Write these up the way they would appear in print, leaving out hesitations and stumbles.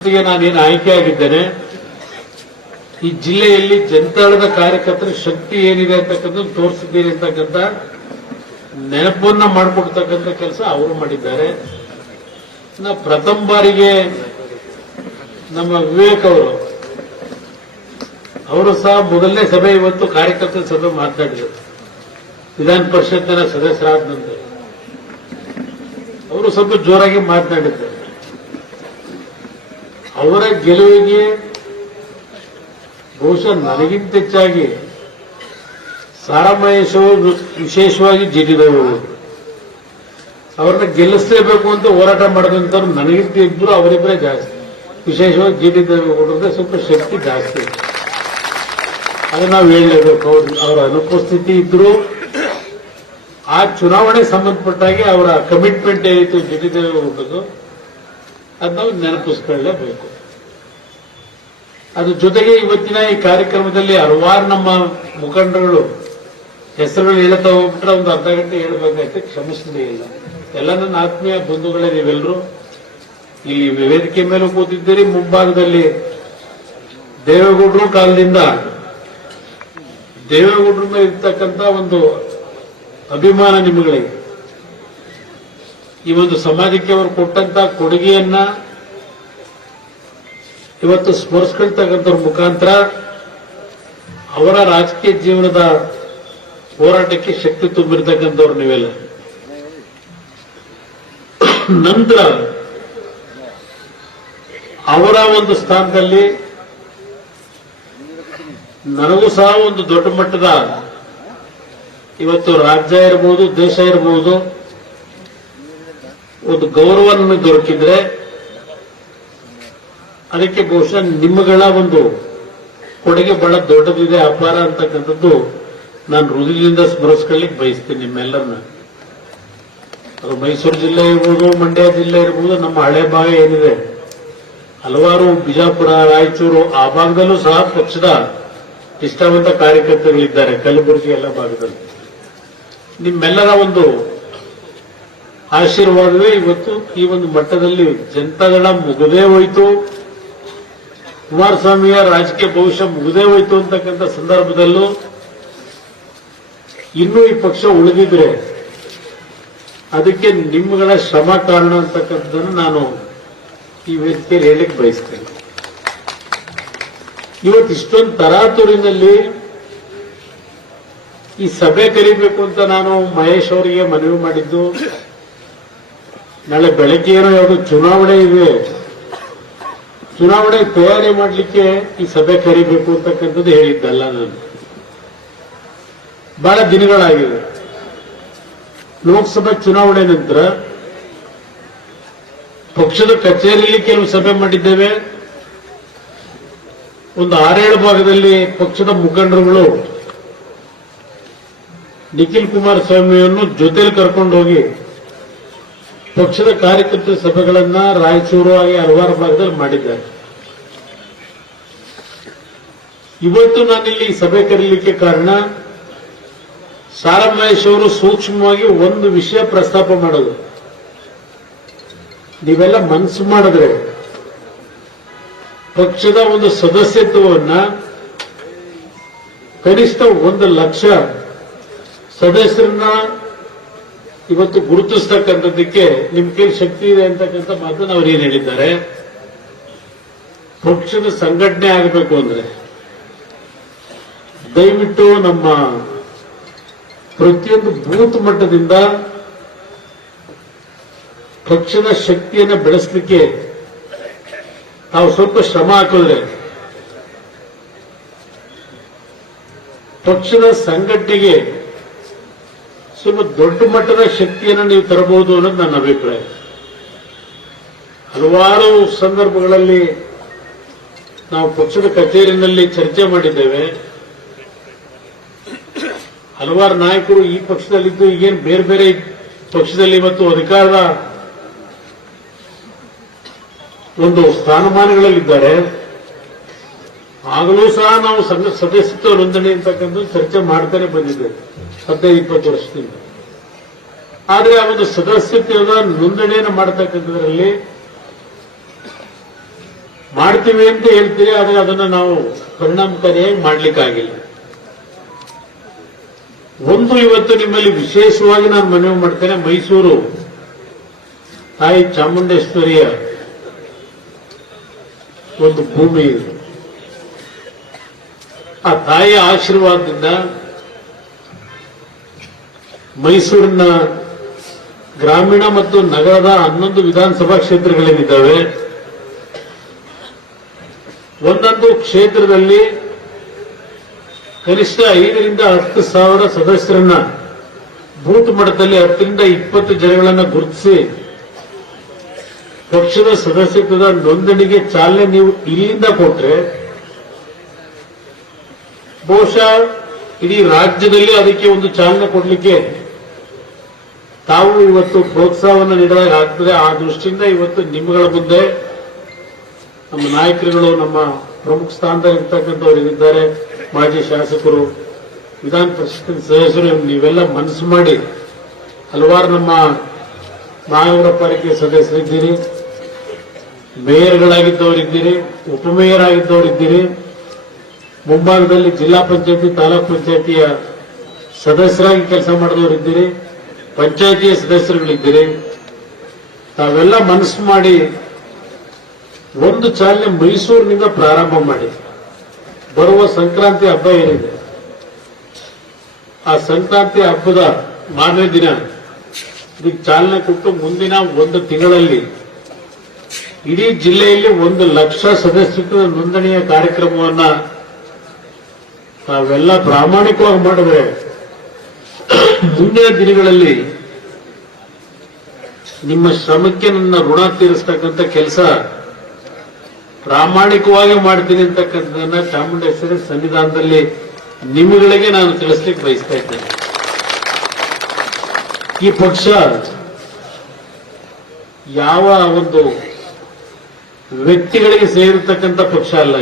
ನಾನೇನು ಆಯ್ಕೆಯಾಗಿದ್ದೇನೆ. ಈ ಜಿಲ್ಲೆಯಲ್ಲಿ ಜನತಾಳದ ಕಾರ್ಯಕರ್ತರ ಶಕ್ತಿ ಏನಿದೆ ಅಂತಕ್ಕಂಥ ತೋರಿಸಿದ್ದೀರಿ ಅಂತಕ್ಕಂಥ ನೆನಪನ್ನ ಮಾಡಿಕೊಡ್ತಕ್ಕಂಥ ಕೆಲಸ ಅವರು ಮಾಡಿದ್ದಾರೆ. ಪ್ರಥಮ ಬಾರಿಗೆ ನಮ್ಮ ವಿವೇಕ್ ಅವರು ಸಹ ಮೊದಲನೇ ಸಭೆ ಇವತ್ತು ಕಾರ್ಯಕರ್ತರ ಸಭೆ ಮಾತನಾಡಿದರು. ವಿಧಾನ ಪರಿಷತ್ತಿನ ಸದಸ್ಯರಾದ ನಂತರ ಅವರು ಸ್ವಲ್ಪ ಜೋರಾಗಿ ಮಾತನಾಡಿದ್ದಾರೆ. ಅವರ ಗೆಲುವಿಗೆ ಬಹುಶಃ ನನಗಿಂತ ಹೆಚ್ಚಾಗಿ ಸಾರಾಮಹೇಶ್ ಅವರು ವಿಶೇಷವಾಗಿ ಜಿಟಿದವರು ಅವರನ್ನ ಗೆಲ್ಲಿಸಲೇಬೇಕು ಅಂತ ಹೋರಾಟ ಮಾಡಿದಂತವ್ರು ನನಗಿಂತ ಇಬ್ಬರು ಅವರಿಬ್ಬರೇ ಜಾಸ್ತಿ. ವಿಶೇಷವಾಗಿ ಜಿಟಿದೇವೇಗೌಡರದೇ ಸ್ವಲ್ಪ ಶಕ್ತಿ ಜಾಸ್ತಿ. ಅದು ನಾವು ಹೇಳಲೇಬೇಕು. ಅವರ ಅನುಪಸ್ಥಿತಿ ಇದ್ರು ಆ ಚುನಾವಣೆ ಸಂಬಂಧಪಟ್ಟಾಗೆ ಅವರ ಕಮಿಟ್ಮೆಂಟ್ ಏನಿತ್ತು ಜಿಟಿದೇವೇಗೌಡರದು ಅದು ನಾವು ನೆನಪಿಸ್ಕೊಳ್ಳಲೇಬೇಕು. ಅದ್ರ ಜೊತೆಗೆ ಇವತ್ತಿನ ಈ ಕಾರ್ಯಕ್ರಮದಲ್ಲಿ ಹಲವಾರು ನಮ್ಮ ಮುಖಂಡರುಗಳು ಹೆಸರುಗಳು ಹೇಳ್ತಾ ಹೋಗ್ಬಿಟ್ರೆ ಒಂದು ಅರ್ಧ ಗಂಟೆ ಹೇಳಬೇಕಾಯ್ತು, ಕ್ಷಮಿಸಲೇ ಇಲ್ಲ. ಎಲ್ಲ ನನ್ನ ಆತ್ಮೀಯ ಬಂಧುಗಳೇ, ನೀವೆಲ್ಲರೂ ಇಲ್ಲಿ ವೇದಿಕೆ ಮೇಲೆ ಕೂತಿದ್ದೀರಿ. ಮುಂಭಾಗದಲ್ಲಿ ದೇವೇಗೌಡರು ಕಾಲದಿಂದ ದೇವೇಗೌಡರ ಮೇಲೆ ಇರ್ತಕ್ಕಂಥ ಒಂದು ಅಭಿಮಾನ ನಿಮ್ಮಗಳಿಗೆ, ಈ ಒಂದು ಸಮಾಜಕ್ಕೆ ಅವರು ಕೊಟ್ಟಂತ ಕೊಡುಗೆಯನ್ನ ಇವತ್ತು ಸ್ಮರಿಸ್ಕೊಳ್ತಕ್ಕಂಥವ್ರ ಮುಖಾಂತರ ಅವರ ರಾಜಕೀಯ ಜೀವನದ ಹೋರಾಟಕ್ಕೆ ಶಕ್ತಿ ತುಂಬಿರ್ತಕ್ಕಂಥವ್ರು ನೀವೆಲ್ಲ. ನಂತರ ಅವರ ಒಂದು ಸ್ಥಾನದಲ್ಲಿ ನನಗೂ ಸಹ ಒಂದು ದೊಡ್ಡ ಮಟ್ಟದ ಇವತ್ತು ರಾಜ್ಯ ಇರಬಹುದು, ದೇಶ ಇರಬಹುದು, ಒಂದು ಗೌರವವನ್ನು ದೊರಕಿದ್ರೆ ಅದಕ್ಕೆ ಬಹುಶಃ ನಿಮ್ಮಗಳ ಒಂದು ಕೊಡುಗೆ ಬಹಳ ದೊಡ್ಡದಿದೆ, ಅಪಾರ ಅಂತಕ್ಕಂಥದ್ದು ನಾನು ಹೃದಯದಿಂದ ಸ್ಮರಿಸ್ಕೊಳ್ಳಿಕ್ಕೆ ಬಯಸ್ತೀನಿ ನಿಮ್ಮೆಲ್ಲರನ್ನ. ಅದು ಮೈಸೂರು ಜಿಲ್ಲೆ ಇರ್ಬೋದು, ಮಂಡ್ಯ ಜಿಲ್ಲೆ ಇರ್ಬೋದು, ನಮ್ಮ ಹಳೆ ಭಾಗ ಏನಿದೆ, ಹಲವಾರು ಬಿಜಾಪುರ, ರಾಯಚೂರು ಆ ಭಾಗದಲ್ಲೂ ಸಹ ಪಕ್ಷದ ನಿಷ್ಠಾವಂತ ಕಾರ್ಯಕರ್ತರುಗಳಿದ್ದಾರೆ, ಕಲಬುರಗಿ ಎಲ್ಲ ಭಾಗದಲ್ಲಿ. ನಿಮ್ಮೆಲ್ಲರ ಒಂದು ಆಶೀರ್ವಾದವೇ ಇವತ್ತು ಈ ಒಂದು ಮಟ್ಟದಲ್ಲಿ ಜನತಾದಳ ಮುಗದೇ ಹೋಯಿತು, ಕುಮಾರಸ್ವಾಮಿಯ ರಾಜಕೀಯ ಭವಿಷ್ಯ ಮುಗದೇ ಹೋಯಿತು ಅಂತಕ್ಕಂಥ ಸಂದರ್ಭದಲ್ಲೂ ಇನ್ನೂ ಈ ಪಕ್ಷ ಉಳಿದಿದ್ರೆ ಅದಕ್ಕೆ ನಿಮ್ಮಗಳ ಶ್ರಮ ಕಾರಣ ಅಂತಕ್ಕಂಥದ್ದನ್ನು ನಾನು ಈ ವೇದಿಕೆಯಲ್ಲಿ ಹೇಳಲಿಕ್ಕೆ ಬಯಸ್ತೇನೆ. ಇವತ್ತು ಇಷ್ಟೊಂದು ತರಾತುರಿನಲ್ಲಿ ಈ ಸಭೆ ಕರೀಬೇಕು ಅಂತ ನಾನು ಮಹೇಶ್ ಅವರಿಗೆ ಮನವಿ ಮಾಡಿದ್ದು, ನಾಳೆ ಬೆಳಗ್ಗೆ ಏನೋ ಯಾವುದು ಚುನಾವಣೆ ಇದೆ, ಚುನಾವಣೆ ತಯಾರಿ ಮಾಡಲಿಕ್ಕೆ ಈ ಸಭೆ ಕರೀಬೇಕು ಅಂತಕ್ಕಂಥದ್ದು ಹೇಳಿದ್ದಲ್ಲ. ನಾನು ಬಹಳ ದಿನಗಳಾಗಿದೆ. ಲೋಕಸಭಾ ಚುನಾವಣೆ ನಂತರ ಪಕ್ಷದ ಕಚೇರಿಯಲ್ಲಿ ಕೆಲವು ಸಭೆ ಮಾಡಿದ್ದೇವೆ. ಒಂದು 6-7 ಭಾಗದಲ್ಲಿ ಪಕ್ಷದ ಮುಖಂಡರುಗಳು ನಿಖಿಲ್ ಕುಮಾರಸ್ವಾಮಿಯನ್ನು ಜೊತೆಲಿ ಕರ್ಕೊಂಡು ಹೋಗಿ ಪಕ್ಷದ ಕಾರ್ಯಕರ್ತರ ಸಭೆಗಳನ್ನ ರಾಯಚೂರು ಹಾಗೆ ಹಲವಾರು ಭಾಗದಲ್ಲಿ ಮಾಡಿದ್ದಾರೆ. ಇವತ್ತು ನಾನಿಲ್ಲಿ ಸಭೆ ಕರೀಲಿಕ್ಕೆ ಕಾರಣ, ಸಾರಾಮಹೇಶ್ ಅವರು ಸೂಕ್ಷ್ಮವಾಗಿ ಒಂದು ವಿಷಯ ಪ್ರಸ್ತಾಪ ಮಾಡೋದು. ನೀವೆಲ್ಲ ಮನಸ್ಸು ಮಾಡಿದ್ರೆ ಪಕ್ಷದ ಒಂದು ಸದಸ್ಯತ್ವವನ್ನ ಕನಿಷ್ಠ 1 ಲಕ್ಷ ಸದಸ್ಯರನ್ನ ಇವತ್ತು ಗುರುತಿಸ್ತಕ್ಕಂಥದ್ದಕ್ಕೆ ನಿಮ್ ಕೈಲಿ ಶಕ್ತಿ ಇದೆ ಅಂತಕ್ಕಂಥ ಮಾತನ್ನು ಅವ್ರು ಏನ್ ಹೇಳಿದ್ದಾರೆ. ಪಕ್ಷದ ಸಂಘಟನೆ ಆಗಬೇಕು ಅಂದ್ರೆ ದಯವಿಟ್ಟು ನಮ್ಮ ಪ್ರತಿಯೊಂದು ಬೂತ್ ಮಟ್ಟದಿಂದ ಪಕ್ಷದ ಶಕ್ತಿಯನ್ನು ಬೆಳೆಸಲಿಕ್ಕೆ ನಾವು ಸ್ವಲ್ಪ ಶ್ರಮ ಹಾಕಿದ್ರೆ ಪಕ್ಷದ ಸಂಘಟನೆಗೆ ಸ್ವಲ್ಪ ದೊಡ್ಡ ಮಟ್ಟದ ಶಕ್ತಿಯನ್ನು ನೀವು ತರಬಹುದು ಅನ್ನೋದು ನನ್ನ ಅಭಿಪ್ರಾಯ. ಹಲವಾರು ಸಂದರ್ಭಗಳಲ್ಲಿ ನಾವು ಪಕ್ಷದ ಕಚೇರಿನಲ್ಲಿ ಚರ್ಚೆ ಮಾಡಿದ್ದೇವೆ. ಹಲವಾರು ನಾಯಕರು ಈ ಪಕ್ಷದಲ್ಲಿದ್ದು ಈಗೇನು ಬೇರೆ ಬೇರೆ ಪಕ್ಷದಲ್ಲಿ ಇವತ್ತು ಅಧಿಕಾರದ ಒಂದು ಸ್ಥಾನಮಾನಗಳಲ್ಲಿದ್ದಾರೆ. ಆಗಲೂ ಸಹ ನಾವು ಸದಸ್ಯತ್ವ ನೋಂದಣಿ ಅಂತಕ್ಕಂಥ ಚರ್ಚೆ ಮಾಡ್ತಾನೆ ಬಂದಿದ್ದೇವೆ 15-20 ವರ್ಷದಿಂದ. ಆದರೆ ಆ ಒಂದು ಸದಸ್ಯತ್ವದ ನೋಂದಣಿಯನ್ನು ಮಾಡತಕ್ಕಂಥದ್ರಲ್ಲಿ ಮಾಡ್ತೀವಿ ಅಂತ ಹೇಳ್ತೀರಿ, ಆದ್ರೆ ಅದನ್ನ ನಾವು ಪರಿಣಾಮಕಾರಿಯಾಗಿ ಮಾಡ್ಲಿಕ್ಕಾಗಿಲ್ಲ. ಒಂದು ಇವತ್ತು ನಿಮ್ಮಲ್ಲಿ ವಿಶೇಷವಾಗಿ ನಾನು ಮನವಿ ಮಾಡ್ತೇನೆ, ಮೈಸೂರು ತಾಯಿ ಚಾಮುಂಡೇಶ್ವರಿಯ ಒಂದು ಭೂಮಿ ಇದೆ. ಆ ತಾಯಿಯ ಆಶೀರ್ವಾದದಿಂದ ಮೈಸೂರಿನ ಗ್ರಾಮೀಣ ಮತ್ತು ನಗರದ 11 ವಿಧಾನಸಭಾ ಕ್ಷೇತ್ರಗಳೇನಿದ್ದಾವೆ, ಒಂದೊಂದು ಕ್ಷೇತ್ರದಲ್ಲಿ ಕನಿಷ್ಠ 5 ರಿಂದ 10 ಸಾವಿರ ಸದಸ್ಯರನ್ನ ಬೂತ್ ಮಟ್ಟದಲ್ಲಿ 10 ರಿಂದ 20 ಜನಗಳನ್ನ ಗುರುತಿಸಿ ಪಕ್ಷದ ಸದಸ್ಯತ್ವದ ನೋಂದಣಿಗೆ ಚಾಲನೆ ನೀವು ಇಲ್ಲಿಂದ ಕೊಟ್ರೆ ಬಹುಶಃ ಇಡೀ ರಾಜ್ಯದಲ್ಲಿ ಅದಕ್ಕೆ ಒಂದು ಚಾಲನೆ ಕೊಡಲಿಕ್ಕೆ ತಾವು ಇವತ್ತು ಪ್ರೋತ್ಸಾಹವನ್ನು ನೀಡಲಾಗ ಆಗ್ತದೆ. ಆ ದೃಷ್ಟಿಯಿಂದ ಇವತ್ತು ನಿಮ್ಮಗಳ ಮುಂದೆ ನಮ್ಮ ನಾಯಕರುಗಳು, ನಮ್ಮ ಪ್ರಮುಖ ಸ್ಥಾನದಲ್ಲಿರ್ತಕ್ಕಂಥವ್ರು ಇದ್ದಾರೆ, ಮಾಜಿ ಶಾಸಕರು, ವಿಧಾನ ಪರಿಷತ್ ಸದಸ್ಯರು, ನೀವೆಲ್ಲ ಮನಸ್ಸು ಮಾಡಿ ಹಲವಾರು ನಮ್ಮ ಮಹಾನಗರ ಪಾಲಿಕೆ ಸದಸ್ಯರಿದ್ದೀರಿ, ಮೇಯರ್ಗಳಾಗಿದ್ದವರಿದ್ದೀರಿ, ಉಪಮೇಯರ್ ಆಗಿದ್ದವರಿದ್ದೀರಿ, ಮುಂಭಾಗದಲ್ಲಿ ಜಿಲ್ಲಾ ಪಂಚಾಯತಿ ತಾಲೂಕ್ ಪಂಚಾಯತಿಯ ಸದಸ್ಯರಾಗಿ ಕೆಲಸ ಮಾಡಿದವರಿದ್ದೀರಿ, ಪಂಚಾಯತಿಯ ಸದಸ್ಯರುಗಳಿದ್ದೀರಿ. ತಾವೆಲ್ಲ ಮನಸ್ಸು ಮಾಡಿ ಒಂದು ಚಾಲನೆ ಮೈಸೂರಿನಿಂದ ಪ್ರಾರಂಭ ಮಾಡಿ. ಬರುವ ಸಂಕ್ರಾಂತಿ ಹಬ್ಬ ಏನಿದೆ, ಆ ಸಂಕ್ರಾಂತಿ ಹಬ್ಬದ ಮಾರನೇ ದಿನ ಇದಕ್ಕೆ ಚಾಲನೆ ಕೊಟ್ಟು ಮುಂದಿನ 1 ತಿಂಗಳಲ್ಲಿ ಇಡೀ ಜಿಲ್ಲೆಯಲ್ಲಿ 1 ಲಕ್ಷ ಸದಸ್ಯತ್ವದ ನೋಂದಣಿಯ ಕಾರ್ಯಕ್ರಮವನ್ನ ತಾವೆಲ್ಲ ಪ್ರಾಮಾಣಿಕವಾಗಿ ಮಾಡಿದ್ರೆ ಮುಂದಿನ ದಿನಗಳಲ್ಲಿ ನಿಮ್ಮ ಶ್ರಮಕ್ಕೆ ನನ್ನ ಋಣ ತೀರಿಸತಕ್ಕಂಥ ಕೆಲಸ ಪ್ರಾಮಾಣಿಕವಾಗಿ ಮಾಡ್ತೀನಿ ಅಂತಕ್ಕಂಥದ್ದನ್ನ ಚಾಮುಂಡೇಶ್ವರಿ ಸನ್ನಿಧಾನದಲ್ಲಿ ನಿಮ್ಮಗಳಿಗೆ ನಾನು ತಿಳಿಸ್ಲಿಕ್ಕೆ ಬಯಸ್ತಾ ಇದ್ದೇನೆ. ಈ ಪಕ್ಷ ಯಾವ ಒಂದು ವ್ಯಕ್ತಿಗಳಿಗೆ ಸೇರಿರ್ತಕ್ಕಂಥ ಪಕ್ಷ ಅಲ್ಲ.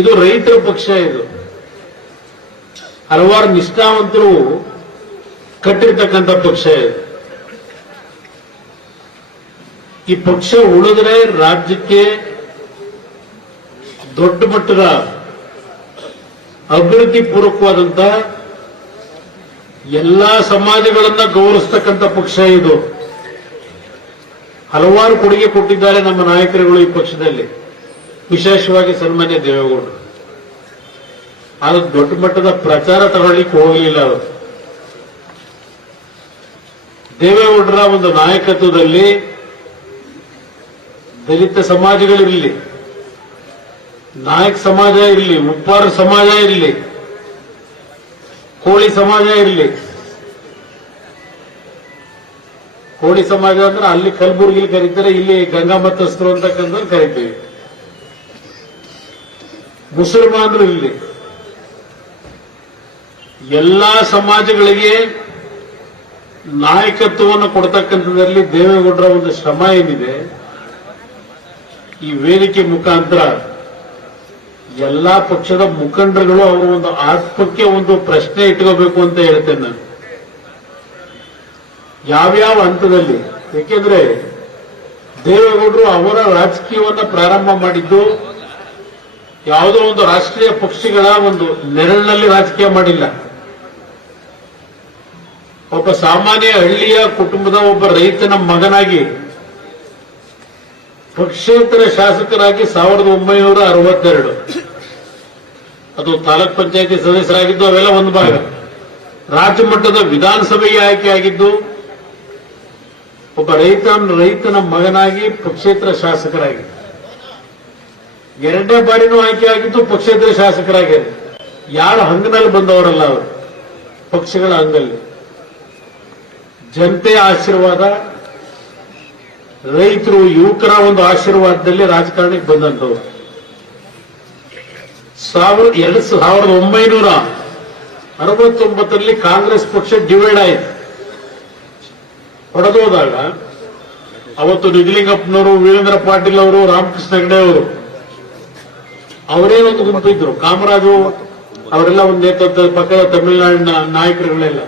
ಇದು ರೈತರ ಪಕ್ಷ. ಇದು ಹಲವಾರು ನಿಷ್ಠಾವಂತರು ಕಟ್ಟಿರ್ತಕ್ಕಂಥ ಪಕ್ಷ. ಇದು ಈ ಪಕ್ಷ ಉಳಿದ್ರೆ ರಾಜ್ಯಕ್ಕೆ ದೊಡ್ಡ ಮಟ್ಟದ ಅಭಿವೃದ್ಧಿ ಪೂರ್ವಕವಾದಂತ ಎಲ್ಲಾ ಸಮಾಜಗಳನ್ನ ಗೌರವಿಸ್ತಕ್ಕಂಥ ಪಕ್ಷ ಇದು. ಹಲವಾರು ಕೊಡುಗೆ ಕೊಟ್ಟಿದ್ದಾರೆ ನಮ್ಮ ನಾಯಕರುಗಳು ಈ ಪಕ್ಷದಲ್ಲಿ, ವಿಶೇಷವಾಗಿ ಸನ್ಮಾನ್ಯ ದೇವೇಗೌಡರು. ಅದು ದೊಡ್ಡ ಮಟ್ಟದ ಪ್ರಚಾರ ತಗೊಳ್ಳಿಕ್ಕೆ ಹೋಗಲಿಲ್ಲ ಅವರು. ದೇವೇಗೌಡರ ಒಂದು ನಾಯಕತ್ವದಲ್ಲಿ ದಲಿತ ಸಮಾಜಗಳಿರಲಿ, ನಾಯಕ ಸಮಾಜ ಇರಲಿ, ಉಪ್ಪಾರ ಸಮಾಜ ಇರಲಿ, ಕೋಳಿ ಸಮಾಜ ಇರಲಿ. ಕೋಳಿ ಸಮಾಜ ಅಂದ್ರೆ ಅಲ್ಲಿ ಕಲಬುರಗಿಲಿ ಕರೀತಾರೆ, ಇಲ್ಲಿ ಗಂಗಾ ಮತಸ್ಥರು ಅಂತಕ್ಕಂಥ ಕರಿತೀವಿ. ಮುಸಲ್ಮಾನರು ಇಲ್ಲಿ, ಎಲ್ಲಾ ಸಮಾಜಗಳಿಗೆ ನಾಯಕತ್ವವನ್ನು ಕೊಡ್ತಕ್ಕಂಥದ್ರಲ್ಲಿ ದೇವೇಗೌಡರ ಒಂದು ಶ್ರಮ ಏನಿದೆ, ಈ ವೇದಿಕೆ ಮುಖಾಂತರ ಎಲ್ಲಾ ಪಕ್ಷದ ಮುಖಂಡರುಗಳು ಅವರ ಒಂದು ಆತ್ಮಕ್ಕೆ ಒಂದು ಪ್ರಶ್ನೆ ಇಟ್ಕೋಬೇಕು ಅಂತ ಹೇಳ್ತೇನೆ ನಾನು. ಯಾವ್ಯಾವ ಹಂತದಲ್ಲಿ, ಏಕೆಂದ್ರೆ ದೇವೇಗೌಡರು ಅವರ ರಾಜಕೀಯವನ್ನ ಪ್ರಾರಂಭ ಮಾಡಿದ್ದು ಯಾವುದೋ ಒಂದು ರಾಷ್ಟ್ರೀಯ ಪಕ್ಷಗಳ ಒಂದು ನೆರಳಿನಲ್ಲಿ ರಾಜಕೀಯ ಮಾಡಿಲ್ಲ. ಒಬ್ಬ ಸಾಮಾನ್ಯ ಹಳ್ಳಿಯ ಕುಟುಂಬದ ಒಬ್ಬ ರೈತನ ಮಗನಾಗಿ ಪಕ್ಷೇತರ ಶಾಸಕರಾಗಿ 1962 ಅದು ತಾಲೂಕ್ ಪಂಚಾಯತಿ ಸದಸ್ಯರಾಗಿದ್ದು ಅವೆಲ್ಲ ಒಂದು ಭಾಗ. ರಾಜ್ಯ ಮಟ್ಟದ ವಿಧಾನಸಭೆಗೆ ಆಯ್ಕೆಯಾಗಿದ್ದು ಒಬ್ಬ ರೈತನ ಮಗನಾಗಿ ಪಕ್ಷೇತರ ಶಾಸಕರಾಗಿ, 2ನೇ ಬಾರಿನೂ ಆಯ್ಕೆಯಾಗಿದ್ದು ಪಕ್ಷೇತರ ಶಾಸಕರಾಗಿ. ಯಾರ ಹಂಗನಲ್ಲಿ ಬಂದವರಲ್ಲ ಅವರು, ಪಕ್ಷಗಳ ಹಂಗಲ್ಲಿ. ಜನತೆಯ ಆಶೀರ್ವಾದ, ರೈತರು, ಯುವಕರ ಒಂದು ಆಶೀರ್ವಾದದಲ್ಲಿ ರಾಜಕಾರಣಕ್ಕೆ ಬಂದಂತವರು. 1969ರಲ್ಲಿ ಕಾಂಗ್ರೆಸ್ ಪಕ್ಷ ಡಿವೈಡ್ ಆಯಿತು. ಹೊಡೆದೋದಾಗ ಅವತ್ತು ನಿಜಲಿಂಗಪ್ಪನವರು, ವೀರೇಂದ್ರ ಪಾಟೀಲ್ ಅವರು, ರಾಮಕೃಷ್ಣ ಹೆಗಡೆ ಅವರು, ಅವರೇ ಒಂದು ಗುಂಪು ಇದ್ರು. ಕಾಮರಾಜು ಅವರೆಲ್ಲ ಒಂದು ನೇತೃತ್ವದ ಪಕ್ಕದ ತಮಿಳುನಾಡಿನ ನಾಯಕರುಗಳೆಲ್ಲ.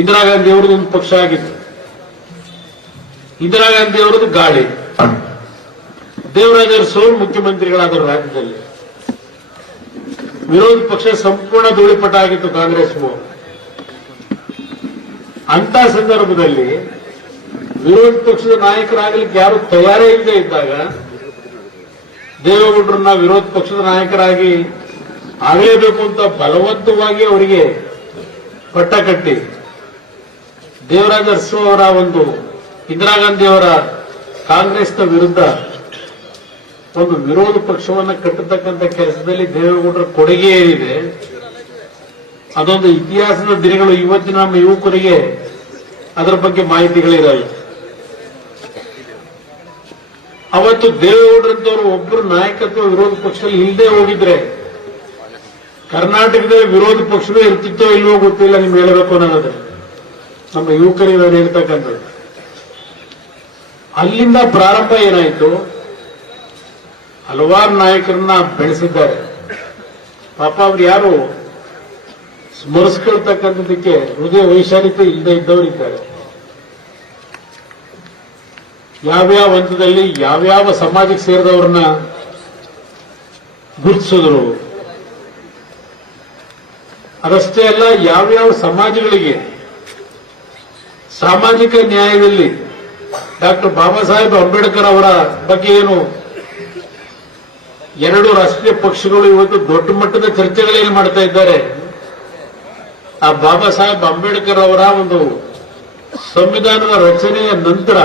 ಇಂದಿರಾ ಗಾಂಧಿ ಅವರದ್ದು ಒಂದು ಪಕ್ಷ ಆಗಿತ್ತು. ಇಂದಿರಾ ಗಾಂಧಿ ಅವರದ್ದು ಗಾಳಿ. ದೇವರಾಜ ಅರಸು ಮುಖ್ಯಮಂತ್ರಿಗಳಾದರು ರಾಜ್ಯದಲ್ಲಿ. ವಿರೋಧ ಪಕ್ಷ ಸಂಪೂರ್ಣ ಧೂಳಿಪಟ ಆಗಿತ್ತು ಕಾಂಗ್ರೆಸ್. ಅಂತ ಸಂದರ್ಭದಲ್ಲಿ ವಿರೋಧ ಪಕ್ಷದ ನಾಯಕರಾಗಲಿಕ್ಕೆ ಯಾರು ತಯಾರೇ ಇಲ್ಲದೆ ಇದ್ದಾಗ ದೇವೇಗೌಡರನ್ನ ವಿರೋಧ ಪಕ್ಷದ ನಾಯಕರಾಗಿ ಆಗಲೇಬೇಕು ಅಂತ ಬಲವಂತವಾಗಿ ಅವರಿಗೆ ಪಟ್ಟ ಕಟ್ಟಿ ದೇವರಾಜ ಅರಸು ಅವರ ಒಂದು ಇಂದಿರಾ ಗಾಂಧಿ ಅವರ ಕಾಂಗ್ರೆಸ್ನ ವಿರುದ್ಧ ಒಂದು ವಿರೋಧ ಪಕ್ಷವನ್ನು ಕಟ್ಟತಕ್ಕಂಥ ಕೆಲಸದಲ್ಲಿ ದೇವೇಗೌಡರ ಕೊಡುಗೆ ಏನಿದೆ ಅದೊಂದು ಇತಿಹಾಸದ ದಿನಗಳು. ಇವತ್ತಿನ ನಮ್ಮ ಯುವಕರಿಗೆ ಅದರ ಬಗ್ಗೆ ಮಾಹಿತಿಗಳಿರಲ್ಲ. ಅವತ್ತು ದೇವೇಗೌಡರಂತವರು ಒಬ್ಬರು ನಾಯಕತ್ವ ವಿರೋಧ ಪಕ್ಷದಲ್ಲಿ ಇಲ್ಲದೆ ಹೋಗಿದ್ರೆ ಕರ್ನಾಟಕದಲ್ಲಿ ವಿರೋಧ ಪಕ್ಷವೇ ಇರ್ತಿತ್ತೋ ಇಲ್ವೋ ಗೊತ್ತಿಲ್ಲ. ನಿಮ್ಗೆ ಹೇಳಬೇಕು ಅನ್ನೋದಾದ್ರೆ ನಮ್ಮ ಯುವಕರಿಗೆ ನಾನು ಹೇಳ್ತಕ್ಕಂಥದ್ದು. ಅಲ್ಲಿಂದ ಪ್ರಾರಂಭ ಏನಾಯಿತು, ಹಲವಾರು ನಾಯಕರನ್ನ ಬೆಳೆಸಿದ್ದಾರೆ. ಪಾಪ ಅವ್ರು ಯಾರು ಸ್ಮರಿಸ್ಕೊಳ್ತಕ್ಕಂಥದಕ್ಕೆ ಹೃದಯ ವೈಶಾಲ್ಯತೆ ಇಲ್ಲದೆ ಇದ್ದವರಿದ್ದಾರೆ. ಯಾವ್ಯಾವ ಹಂತದಲ್ಲಿ ಯಾವ್ಯಾವ ಸಮಾಜಕ್ಕೆ ಸೇರಿದವ್ರನ್ನ ಗುರುತಿಸಿದ್ರು. ಅದಷ್ಟೇ ಅಲ್ಲ, ಯಾವ್ಯಾವ ಸಮಾಜಗಳಿಗೆ ಸಾಮಾಜಿಕ ನ್ಯಾಯದಲ್ಲಿ ಡಾಕ್ಟರ್ ಬಾಬಾ ಸಾಹೇಬ್ ಅಂಬೇಡ್ಕರ್ ಅವರ ಬಗ್ಗೆ ಏನು ಎರಡು ರಾಷ್ಟ್ರೀಯ ಪಕ್ಷಗಳು ಇವತ್ತು ದೊಡ್ಡ ಮಟ್ಟದ ಚರ್ಚೆಗಳೇನು ಮಾಡ್ತಾ ಇದ್ದಾರೆ. ಆ ಬಾಬಾ ಸಾಹೇಬ್ ಅಂಬೇಡ್ಕರ್ ಅವರ ಒಂದು ಸಂವಿಧಾನದ ರಚನೆಯ ನಂತರ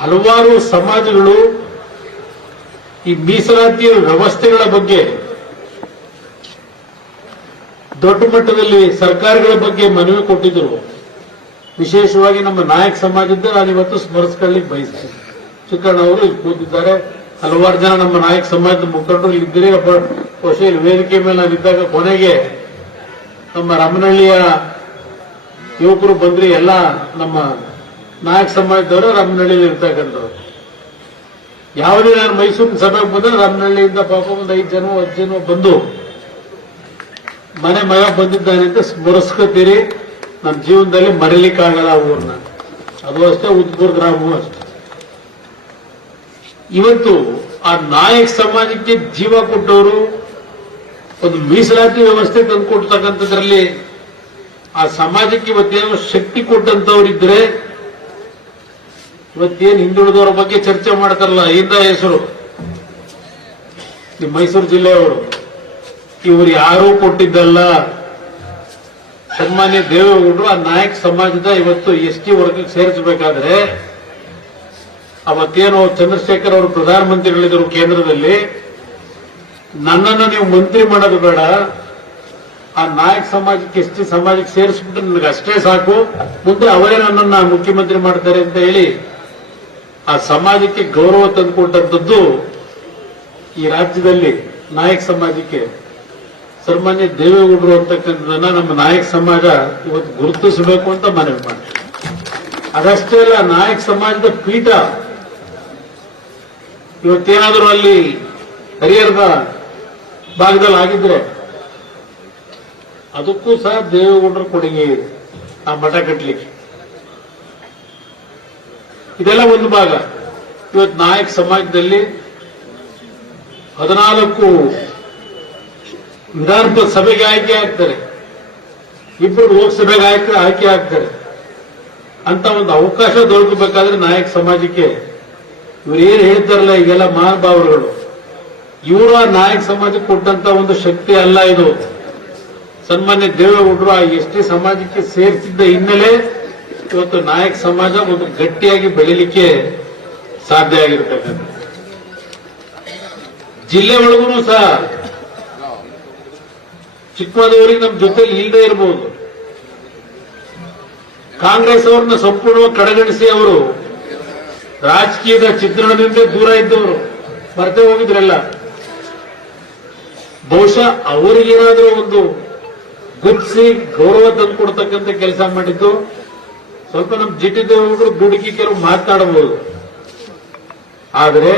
ಹಲವಾರು ಸಮಾಜಗಳು ಈ ಮೀಸಲಾತಿ ವ್ಯವಸ್ಥೆಗಳ ಬಗ್ಗೆ ದೊಡ್ಡ ಮಟ್ಟದಲ್ಲಿ ಸರ್ಕಾರಗಳ ಬಗ್ಗೆ ಮನವಿ ಕೊಟ್ಟಿದ್ದರು. ವಿಶೇಷವಾಗಿ ನಮ್ಮ ನಾಯಕ ಸಮಾಜದಿಂದ ನಾನಿವತ್ತು ಸ್ಮರಿಸ್ಕೊಳ್ಳಿಕ್ಕೆ ಬಯಸ್ತೀನಿ. ಚಿಕ್ಕಣ್ಣ ಅವರು ಇಲ್ಲಿ ಕೂತಿದ್ದಾರೆ, ಹಲವಾರು ಜನ ನಮ್ಮ ನಾಯಕ ಸಮಾಜದ ಮುಖಂಡರು ಇಲ್ಲಿದ್ದರೆ. ಬಹುಶಃ ಇಲ್ಲಿ ವೇದಿಕೆ ಮೇಲೆ ನಾನಿದ್ದಾಗ ಕೊನೆಗೆ ನಮ್ಮ ರಮನಹಳ್ಳಿಯ ಯುವಕರು ಬಂದ್ರಿ. ಎಲ್ಲ ನಮ್ಮ ನಾಯಕ ಸಮಾಜದವರು ರಮನಹಳ್ಳಿಯಲ್ಲಿ ಇರ್ತಕ್ಕಂಥವ್ರು. ಯಾವುದೇ ನಾನು ಮೈಸೂರಿನ ಸಭೆಗೆ ಬಂದ್ರೆ ರಮನಹಳ್ಳಿಯಿಂದ ಪಾಪ ಒಂದು 5 ಜನ 10 ಜನ ಬಂದು ಮನೆ ಮಗ ಬಂದಿದ್ದಾನೆ ಅಂತ ಸ್ಮರಿಸ್ಕೊತೀರಿ. ನನ್ನ ಜೀವನದಲ್ಲಿ ಮರೀಲಿಕ್ಕಾಗಲ್ಲ ಊರನ್ನ. ಅದು ಅಷ್ಟೇ, ಉದ್ಪುರ ಗ್ರಾಮವೂ ಅಷ್ಟೇ. ಇವತ್ತು ಆ ನಾಯಕ ಸಮಾಜಕ್ಕೆ ಜೀವ ಕೊಟ್ಟವರು, ಒಂದು ಮೀಸಲಾತಿ ವ್ಯವಸ್ಥೆ ತಂದುಕೊಡ್ತಕ್ಕಂಥದ್ರಲ್ಲಿ ಆ ಸಮಾಜಕ್ಕೆ ಇವತ್ತೇನೋ ಶಕ್ತಿ ಕೊಟ್ಟಂತವ್ರಿದ್ರೆ ಇವತ್ತೇನು ಹಿಂದುಳಿದವರ ಬಗ್ಗೆ ಚರ್ಚೆ ಮಾಡ್ತಾರಲ್ಲ, ಇಂದ ಹೆಸರು ಈ ಮೈಸೂರು ಜಿಲ್ಲೆಯವರು, ಇವರು ಯಾರೂ ಕೊಟ್ಟಿದ್ದಲ್ಲ. ಸನ್ಮಾನ್ಯ ದೇವೇಗೌಡರು ಆ ನಾಯಕ ಸಮಾಜದ ಇವತ್ತು ಎಸ್ಟಿ ವರ್ಗಕ್ಕೆ ಸೇರಿಸಬೇಕಾದ್ರೆ ಅವತ್ತೇನು ಚಂದ್ರಶೇಖರ್ ಅವರು ಪ್ರಧಾನಮಂತ್ರಿಗಳಿದ್ದರು ಕೇಂದ್ರದಲ್ಲಿ, ನನ್ನನ್ನು ನೀವು ಮಂತ್ರಿ ಮಾಡೋದು ಬೇಡ, ಆ ನಾಯಕ ಸಮಾಜಕ್ಕೆ ಎಸ್ಟಿ ಸಮಾಜಕ್ಕೆ ಸೇರಿಸ್ಬಿಟ್ರೆ ನನಗೆ ಅಷ್ಟೇ ಸಾಕು, ಮುಂದೆ ಅವರೇ ನನ್ನನ್ನು ಮುಖ್ಯಮಂತ್ರಿ ಮಾಡ್ತಾರೆ ಅಂತ ಹೇಳಿ ಆ ಸಮಾಜಕ್ಕೆ ಗೌರವ ತಂದುಕೊಟ್ಟಂಥದ್ದು ಈ ರಾಜ್ಯದಲ್ಲಿ ನಾಯಕ ಸಮಾಜಕ್ಕೆ ಸನ್ಮಾನ್ಯ ದೇವೇಗೌಡರು ಅಂತಕ್ಕಂಥದನ್ನ ನಮ್ಮ ನಾಯಕ ಸಮಾಜ ಇವತ್ತು ಗುರುತಿಸಬೇಕು ಅಂತ ಮನವಿ ಮಾಡ್ತೀವಿ. ಅದಷ್ಟೇ ಅಲ್ಲ, ನಾಯಕ ಸಮಾಜದ ಪೀಠ ಇವತ್ತೇನಾದರೂ ಅಲ್ಲಿ ಹರಿಹರದ ಭಾಗದಲ್ಲಿ ಆಗಿದ್ರೆ ಅದಕ್ಕೂ ಸಹ ದೇವೇಗೌಡರ ಕೊಡುಗೆ ಇದೆ, ಆ ಮಠ ಕಟ್ಟಲಿಕ್ಕೆ. ಇದೆಲ್ಲ ಒಂದು ಭಾಗ. ಇವತ್ತು ನಾಯಕ ಸಮಾಜದಲ್ಲಿ 14 ವಿಧಾನಸಭಾ ಸಭೆಗೆ ಆಯ್ಕೆ ಆಗ್ತಾರೆ, 2 ಲೋಕಸಭೆಗೆ ಆಯ್ಕೆ ಆಗ್ತಾರೆ ಅಂತ ಒಂದು ಅವಕಾಶ ದೊರಕಬೇಕಾದ್ರೆ ನಾಯಕ ಸಮಾಜಕ್ಕೆ ಇವರು ಏನ್ ಹೇಳ್ತಾರಲ್ಲ ಈಗೆಲ್ಲ ಮಹಾನುಭಾವರುಗಳು, ಇವರು ಆ ನಾಯಕ ಸಮಾಜಕ್ಕೆ ಕೊಟ್ಟಂತ ಒಂದು ಶಕ್ತಿ ಅಲ್ಲ ಇದು. ಸನ್ಮಾನ್ಯ ದೇವೇಗೌಡರು ಆ ಎಸ್ಟಿ ಸಮಾಜಕ್ಕೆ ಸೇರಿಸಿದ್ದ ಹಿನ್ನೆಲೆ ಇವತ್ತು ನಾಯಕ ಸಮಾಜ ಒಂದು ಗಟ್ಟಿಯಾಗಿ ಬೆಳಿಲಿಕ್ಕೆ ಸಾಧ್ಯ ಆಗಿರ್ತಕ್ಕಂಥ. ಜಿಲ್ಲೆ ಒಳಗೂ ಸಹ ಚಿಕ್ಕಮಗಳೂರಿಗೆ ನಮ್ಮ ಜೊತೆಲಿ ಇಲ್ಲದೆ ಇರಬಹುದು. ಕಾಂಗ್ರೆಸ್ ಅವರನ್ನ ಸಂಪೂರ್ಣವಾಗಿ ಕಡೆಗಣಿಸಿ ಅವರು ರಾಜಕೀಯದ ಚಿತ್ರಣದಿಂದ ದೂರ ಇದ್ದವರು, ಮರೆತೇ ಹೋಗಿದ್ರಲ್ಲ. ಬಹುಶಃ ಅವರಿಗೇನಾದ್ರೂ ಒಂದು ಗುರುತಿಸಿ ಗೌರವ ತಂದುಕೊಡ್ತಕ್ಕಂಥ ಕೆಲಸ ಮಾಡಿದ್ದು ಸ್ವಲ್ಪ ನಮ್ಮ ಜಿಟಿ ದೇವೇಗೌಡರು ದುಡುಕಿ ಕೆಲವು ಮಾತನಾಡಬಹುದು. ಆದರೆ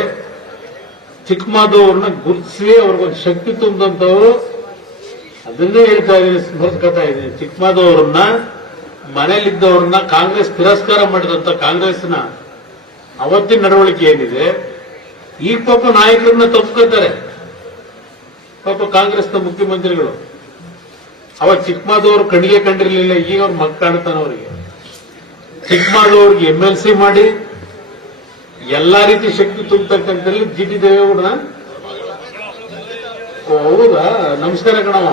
ಚಿಕ್ಕಮಗಳೂರನ್ನ ಗುರುತಿಸಿ ಅವ್ರಿಗೊಂದು ಶಕ್ತಿ ತುಂಬಿದಂತವರು, ಅದನ್ನೇ ಹೇಳ್ತಾ ಇದ್ದೀನಿ, ಸ್ಮರಿಸ್ಕೊತಾ ಇದ್ದೀನಿ. ಚಿಕ್ಕಮಗಳೂರನ್ನ ಮನೇಲಿದ್ದವ್ರನ್ನ ಕಾಂಗ್ರೆಸ್ ತಿರಸ್ಕಾರ ಮಾಡಿದಂತ ಕಾಂಗ್ರೆಸ್ನ ಅವತ್ತಿನ ನಡವಳಿಕೆ ಏನಿದೆ, ಈಗ ಪಾಪ ನಾಯಕರನ್ನ ತಪ್ಪಿಸ್ಕೊತಾರೆ. ಪಾಪ ಕಾಂಗ್ರೆಸ್ನ ಮುಖ್ಯಮಂತ್ರಿಗಳು ಅವಾಗ ಚಿಕ್ಕಮಾದವರು ಕಣ್ಣಿಗೆ ಕಂಡಿರ್ಲಿಲ್ಲ, ಈಗ ಅವ್ರ ಮಕ್ಕ ಕಾಣ್ತಾನ. ಅವರಿಗೆ ಚಿಕ್ಕಮಾದವ್ರಿಗೆ MLC ಮಾಡಿ ಎಲ್ಲಾ ರೀತಿ ಶಕ್ತಿ ತುಂಬತಕ್ಕಂಥಲ್ಲಿ GT ದೇವೇಗೌಡನ. ಹೌದಾ, ನಮಸ್ಕಾರ ಕಣವ.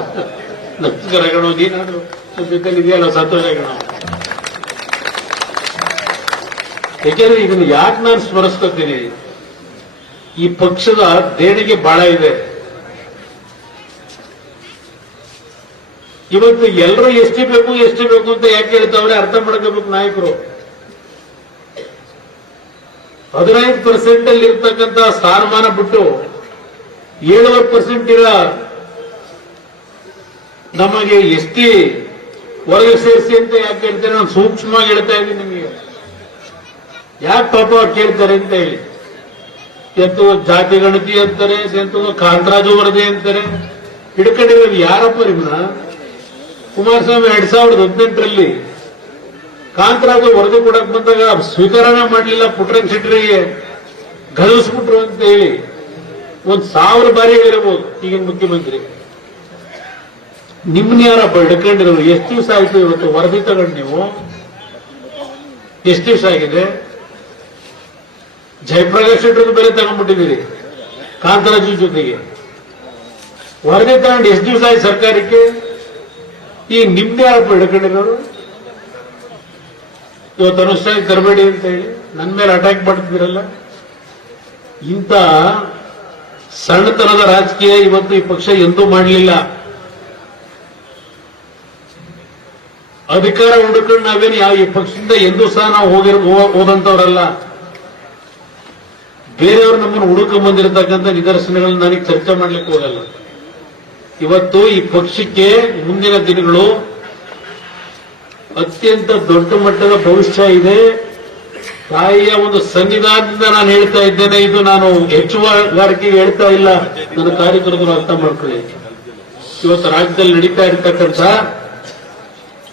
ನಮಸ್ಕಾರ ಕಣವ, ನೀನಾದ್ರು ಜೊತೆಲಿ ಇದೆಯಲ್ಲ, ಸಂತೋಷ ಕಣವ. ಯಾಕೆಂದ್ರೆ ಇದನ್ನು ಯಾಕೆ ನಾನು ಸ್ಮರಿಸ್ಕೊತೀನಿ, ಈ ಪಕ್ಷದ ದೇಣಿಗೆ ಬಹಳ ಇದೆ. ಇವತ್ತು ಎಲ್ಲರೂ ಎಷ್ಟು ಬೇಕು ಅಂತ ಯಾಕೆ ಹೇಳ್ತಾವ್ರೆ ಅರ್ಥ ಮಾಡ್ಕೋಬೇಕು ನಾಯಕರು. 15% ಅಲ್ಲಿ ಇರ್ತಕ್ಕಂಥ ಸ್ಥಾನಮಾನ ಬಿಟ್ಟು 7% ಇರೋ ನಮಗೆ ST ಹೊರಗೆ ಸೇರಿಸಿ ಅಂತ ಯಾಕೆ ಹೇಳ್ತಾರೆ? ನಾನು ಸೂಕ್ಷ್ಮವಾಗಿ ಹೇಳ್ತಾ ಇದ್ದೀನಿ ನಿಮಗೆ. ಯಾಕೆ ಪಾಪ ಕೇಳ್ತಾರೆ ಅಂತ ಹೇಳಿ. ಎಂತೋ ಜಾತಿ ಗಣತಿ ಅಂತಾರೆ, ಎಂತೋ ಕಾಂತರಾಜು ವರದಿ ಅಂತಾರೆ. ಹಿಡ್ಕೊಂಡಿರೋದು ಯಾರಪ್ಪ ನಿಮ್ಮನ್ನ? ಕುಮಾರಸ್ವಾಮಿ 2018ರಲ್ಲಿ ಕಾಂತರಾಜು ವರದಿ ಕೊಡಕ್ ಬಂದಾಗ ಸ್ವೀಕಾರನೇ ಮಾಡಲಿಲ್ಲ. ಪುಟ್ಟರಂಗ ಶೆಟ್ಟರಿಗೆ ಗದರಿಸ್ಬಿಟ್ರು ಅಂತ ಹೇಳಿ 1000 ಬಾರಿ ಹೇಳಿರಬಹುದು ಈಗಿನ ಮುಖ್ಯಮಂತ್ರಿ. ನಿಮ್ನ ಯಾರಪ್ಪ ಹಿಡ್ಕೊಂಡಿರೋರು? ಎಷ್ಟು ದಿವಸ ಆಯ್ತು ಇವತ್ತು ವರದಿ ತಗೊಂಡು ನೀವು? ಎಷ್ಟು ದಿವಸ ಆಗಿದೆ? ಜಯಪ್ರಕಾಶ್ ಶೆಟ್ಟರ್ದು ಬೇರೆ ತಗೊಂಡ್ಬಿಟ್ಟಿದ್ದೀರಿ ಕಾಂತರಾಜು ಜೊತೆಗೆ. ವರದಿ ತಗೊಂಡು ಎಷ್ಟು ದಿವಸ ಆಯ್ತು ಸರ್ಕಾರಕ್ಕೆ? ಈಗ ನಿಮ್ದೇ ಯಾರಪ್ಪ ಹಿಡ್ಕೊಂಡಿರೋರು? ಇವತ್ತು ಅನುಷ್ಠಾನ ತರಬೇಡಿ ಅಂತ ಹೇಳಿ ನನ್ನ ಮೇಲೆ ಅಟ್ಯಾಕ್ ಮಾಡ್ತಿದ್ದೀರಲ್ಲ. ಇಂಥ ಸಣ್ಣತನದ ರಾಜಕೀಯ ಇವತ್ತು ಈ ಪಕ್ಷ ಎಂದೂ ಮಾಡಲಿಲ್ಲ. ಅಧಿಕಾರ ಹುಡುಕೊಂಡು ನಾವೇನು ಈ ಪಕ್ಷದಿಂದ ಎಂದೂ ಸಹ ನಾವು ಹೋದಂತವರಲ್ಲ. ಬೇರೆಯವರು ನಮ್ಮನ್ನು ಹುಡುಕೊಂಡ್ ಬಂದಿರತಕ್ಕಂಥ ನಿದರ್ಶನಗಳನ್ನ ನನಗೆ ಚರ್ಚೆ ಮಾಡ್ಲಿಕ್ಕೆ ಹೋಗಲ್ಲ. ಇವತ್ತು ಈ ಪಕ್ಷಕ್ಕೆ ಮುಂದಿನ ದಿನಗಳು ಅತ್ಯಂತ ದೊಡ್ಡ ಮಟ್ಟದ ಭವಿಷ್ಯ ಇದೆ. ತಾಯಿಯ ಒಂದು ಸಂವಿಧಾನದಿಂದ ನಾನು ಹೇಳ್ತಾ ಇದ್ದೇನೆ. ಇದು ನಾನು ಹೆಚ್ಚುಗಾರಿಕೆಗೆ ಹೇಳ್ತಾ ಇಲ್ಲ. ನನ್ನ ಕಾರ್ಯಕರ್ತರು ಅರ್ಥ ಮಾಡ್ಕೊಳ್ಳಿ. ಇವತ್ತು ರಾಜ್ಯದಲ್ಲಿ ನಡೀತಾ ಇರತಕ್ಕಂಥ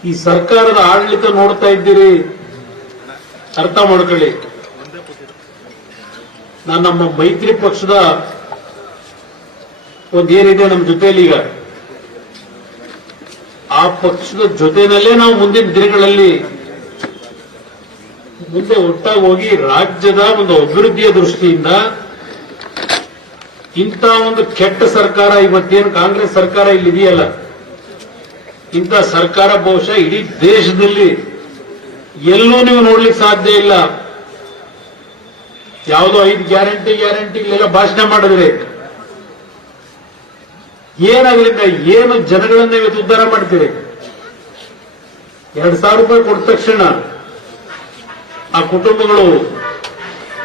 ಈ ಸರ್ಕಾರದ ಆಡಳಿತ ನೋಡ್ತಾ ಇದ್ದೀರಿ, ಅರ್ಥ ಮಾಡ್ಕೊಳ್ಳಿ. ನಾನು ನಮ್ಮ ಮೈತ್ರಿ ಪಕ್ಷದ ಒಂದೇನಿದೆ ನಮ್ಮ ಜೊತೆಯಲ್ಲಿ, ಈಗ ಆ ಪಕ್ಷದ ಜೊತೆನಲ್ಲೇ ನಾವು ಮುಂದಿನ ದಿನಗಳಲ್ಲಿ ಮುಂದೆ ಒಟ್ಟಾಗಿ ಹೋಗಿ ರಾಜ್ಯದ ಒಂದು ಅಭಿವೃದ್ಧಿಯ ದೃಷ್ಟಿಯಿಂದ ಇಂಥ ಒಂದು ಕೆಟ್ಟ ಸರ್ಕಾರ, ಇವತ್ತೇನು ಕಾಂಗ್ರೆಸ್ ಸರ್ಕಾರ ಇಲ್ಲಿದೆಯಲ್ಲ, ಇಂಥ ಸರ್ಕಾರ ಬಹುಶಃ ಇಡೀ ದೇಶದಲ್ಲಿ ಎಲ್ಲೂ ನೀವು ನೋಡ್ಲಿಕ್ಕೆ ಸಾಧ್ಯ ಇಲ್ಲ. ಯಾವುದೋ 5 ಗ್ಯಾರಂಟಿಗಳೆಲ್ಲ ಭಾಷಣ ಮಾಡಿದ್ರೆ ಏನಾಗಲಿಲ್ಲ. ಏನು ಜನಗಳನ್ನ ಇವತ್ತು ಉದ್ಧಾರ ಮಾಡ್ತೀರಿ? 2,000 ರೂಪಾಯಿ ಕೊಟ್ಟ ತಕ್ಷಣ ಆ ಕುಟುಂಬಗಳು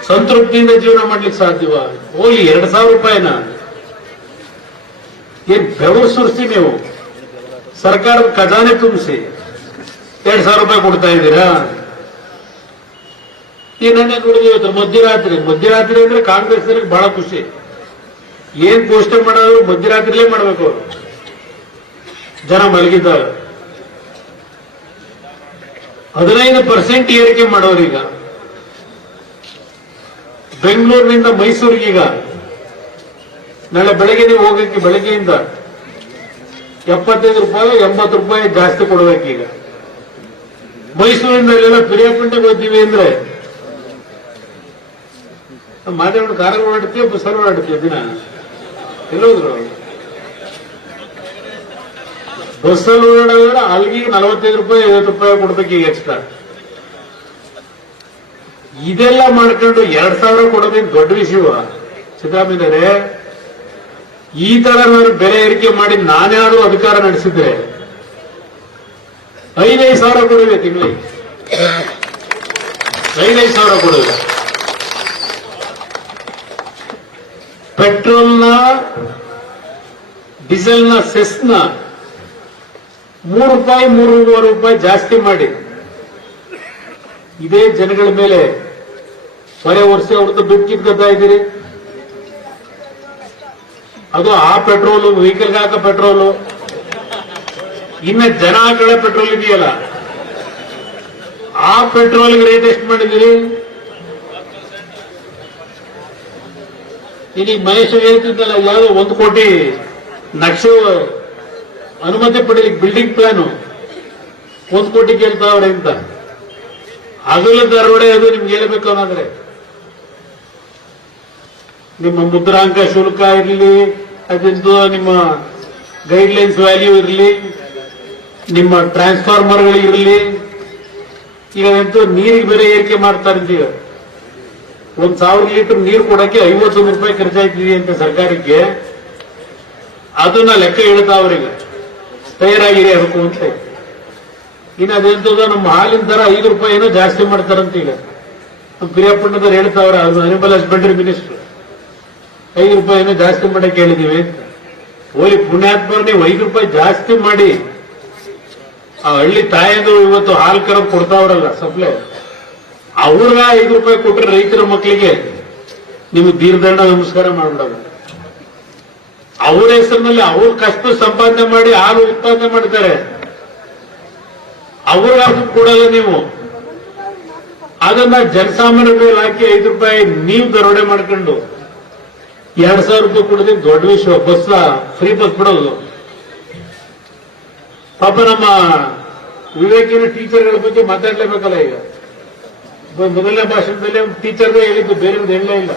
ಸಂತೃಪ್ತಿಯಿಂದ ಜೀವನ ಮಾಡ್ಲಿಕ್ಕೆ ಸಾಧ್ಯವ? ಹೋಗಿ 2,000 ರೂಪಾಯಿನ ಏನ್ ಬೆವರು ಸುರಿಸಿ ನೀವು ಸರ್ಕಾರದ ಖಜಾನೆ ತುಂಬಿಸಿ 2,000 ರೂಪಾಯಿ ಕೊಡ್ತಾ ಇದ್ದೀರಾ? ಈ ನೆನ್ನೆ ನೋಡಿದ್ವಿ ಇವತ್ತು ಮಧ್ಯರಾತ್ರಿ ಅಂದ್ರೆ ಕಾಂಗ್ರೆಸ್ ಬಹಳ ಖುಷಿ. ಏನ್ ಘೋಷಣೆ ಮಾಡೋರು ಮಧ್ಯರಾತ್ರಿಲೇ ಮಾಡ್ಬೇಕು ಅವರು, ಜನ ಮಲಗಿದ್ದಾರೆ. 15% ಏರಿಕೆ ಮಾಡೋರೀಗ ಬೆಂಗಳೂರಿನಿಂದ ಮೈಸೂರಿಗೀಗ ನಾಳೆ ಬೆಳಗ್ಗೆ ನೀವು ಹೋಗಕ್ಕೆ ಬೆಳಗ್ಗೆಯಿಂದ 75 ರೂಪಾಯಿ 80 ರೂಪಾಯಿ ಜಾಸ್ತಿ ಕೊಡಬೇಕೀಗ. ಮೈಸೂರಿನಿಂದ ಇಲ್ಲೆಲ್ಲ ಪಿರಿಯಾಪಂಟೆಗೆ ಹೋಗ್ತೀವಿ ಅಂದ್ರೆ ಮಾದೇವಣ್ಣ ಕಾರಲ್ಲಿ ಓಡಾಡ್ತೀವಿ, ಬಸ್ಸಲ್ಲಿ ಓಡಾಡ್ತೀವಿ. ದಿನ ಎಲ್ಲೋದ್ರು? ಬಸ್ಸಲ್ಲಿ ಓಡಾಡಿದ್ರೆ ಅಲ್ಲಿಗೆ 45 ರೂಪಾಯಿ 50 ರೂಪಾಯಿ ಕೊಡ್ಬೇಕು ಈಗ ಎಕ್ಸ್ಟ್ರಾ. ಇದೆಲ್ಲ ಮಾಡ್ಕೊಂಡು 2,000 ಕೊಡೋದೇನು ದೊಡ್ಡ ವಿಷಯವ? ಸಿದ್ದರಾಮಯ್ಯರೇ, ಈ ತರ ನಾನು ಬೆಲೆ ಏರಿಕೆ ಮಾಡಿ ನಾನ್ಯಾರು ಅಧಿಕಾರ ನಡೆಸಿದ್ರೆ 5,000 ಸಾವಿರ ಕೊಡುವೆ ತಿಂಗಳಿಗೆ. 5,000 ಸಾವಿರ ಕೊಡುವೆ. ಪೆಟ್ರೋಲ್ನ ಡೀಸೆಲ್ನ ಸೆಸ್ನ 3 ರೂಪಾಯಿ 3.5 ರೂಪಾಯಿ ಜಾಸ್ತಿ ಮಾಡಿ ಇದೇ ಜನಗಳ ಮೇಲೆ ಹೊರೆ ವರ್ಷ ಅವ್ರದ್ದು ದುಡ್ಡು ಕಿತ್ಕೊತಾ ಇದ್ದೀರಿ. ಅದು ಆ ಪೆಟ್ರೋಲು, ವೆಹಿಕಲ್ಗೆ ಹಾಕೋ ಪೆಟ್ರೋಲು, ಇನ್ನ ಜನ ಹಾಕಳೆ ಪೆಟ್ರೋಲ್ ಇದೆಯಲ್ಲ, ಆ ಪೆಟ್ರೋಲ್ಗೆ ರೇಟ್ ಎಷ್ಟು ಮಾಡಿದಿರಿ? ಇದೀಗ ಮಹೇಶ್ ಹೇಳ್ತಿದ್ದಲ್ಲ, ಯಾವುದೋ 1 ಕೋಟಿ ನಕ್ಷೆ ಅನುಮತಿ ಪಡೀಲಿಕ್ಕೆ ಬಿಲ್ಡಿಂಗ್ ಪ್ಲಾನು 1 ಕೋಟಿ ಕೇಳ್ತಾವ್ರೆ ಅಂತ. ಹಗಲು ದರೋಡೆ ಅದು ನಿಮ್ಗೆ ಹೇಳಬೇಕು ಅನ್ನೋದ್ರೆ ನಿಮ್ಮ ಮುದ್ರಾಂಕ ಶುಲ್ಕ ಇರಲಿ, ಅದಂತೂ ನಿಮ್ಮ ಗೈಡ್ಲೈನ್ಸ್ ವ್ಯಾಲ್ಯೂ ಇರಲಿ, ನಿಮ್ಮ ಟ್ರಾನ್ಸ್ಫಾರ್ಮರ್ಗಳಿರಲಿ, ಈಗ ಅದಂತೂ ನೀರಿಗೆ ಬೇರೆ ಏರಿಕೆ ಮಾಡ್ತಾರಂತೀಗ. 1,000 ಲೀಟರ್ ನೀರು ಕೊಡಕ್ಕೆ 51 ರೂಪಾಯಿ ಖರ್ಚಾಯ್ತಿದೆ ಅಂತ ಸರ್ಕಾರಕ್ಕೆ. ಅದನ್ನ ಲೆಕ್ಕ ಹೇಳ್ತಾವ್ರೀಗ, ತಯಾರಾಗಿರಿ ಅದಕ್ಕೂ ಅಂತ. ಇನ್ನು ಅದೆಂತದ ನಮ್ಮ ಹಾಲಿನ ತರ 5 ರೂಪಾಯಿ ಏನೋ ಜಾಸ್ತಿ ಮಾಡ್ತಾರಂತ. ಈಗ ನಮ್ಮ ಪ್ರಿಯಪಟ್ಟಣದವ್ರು ಹೇಳ್ತಾವ್ರೆ, ಅದು ಅನಿಮಲ್ ಹಸ್ಬೆಂಡ್ರಿ ಮಿನಿಸ್ಟರ್ 5 ರೂಪಾಯಿ ಏನೋ ಜಾಸ್ತಿ ಮಾಡಕ್ಕೆ ಹೇಳಿದೀವಿ ಅಂತ. ಓಲಿ ಪುಣ್ಯಾತ್ಮರು, ನೀವು 5 ರೂಪಾಯಿ ಜಾಸ್ತಿ ಮಾಡಿ ಆ ಹಳ್ಳಿ ತಾಯದು ಇವತ್ತು ಹಾಲು ಕರೆದು ಕೊಡ್ತಾವ್ರಲ್ಲ ಸಪ್ಲೈ, ಅವ್ರಿಗೆ 5 ರೂಪಾಯಿ ಕೊಟ್ರೆ ರೈತರ ಮಕ್ಕಳಿಗೆ ನಿಮ್ಗೆ ದೀರ್ಘದಂಡ ನಮಸ್ಕಾರ ಮಾಡ್ಬಿಡೋದು. ಅವ್ರ ಹೆಸರಿನಲ್ಲಿ ಅವ್ರ ಕಷ್ಟ ಸಂಪಾದನೆ ಮಾಡಿ ಹಾಲು ಉತ್ಪಾದನೆ ಮಾಡ್ತಾರೆ, ಅವ್ರಿಗೆ ಅದನ್ನು ಕೊಡಲ್ಲ ನೀವು. ಅದನ್ನ ಜನಸಾಮಾನ್ಯ ಮೇಲೆ ಹಾಕಿ 5 ರೂಪಾಯಿ ನೀವು ದರೋಡೆ ಮಾಡ್ಕೊಂಡು 2,000 ರೂಪಾಯಿ ಕೊಡೋದೇ ದೊಡ್ಡ ವಿಷಯ. ಬಸ್ ಫ್ರೀ ಬಸ್ ಬಿಡೋದು. ಪಾಪ ನಮ್ಮ ವಿವೇಕಿನ ಟೀಚರ್ಗಳ ಬಗ್ಗೆ ಮಾತಾಡ್ಲೇಬೇಕಲ್ಲ. ಈಗ ಮೊದಲನೇ ಭಾಷಣದಲ್ಲಿ ಟೀಚರ್ಗೆ ಹೇಳಿದ್ದು, ಬೇರೆ ಹೇಳಲೇ ಇಲ್ಲ.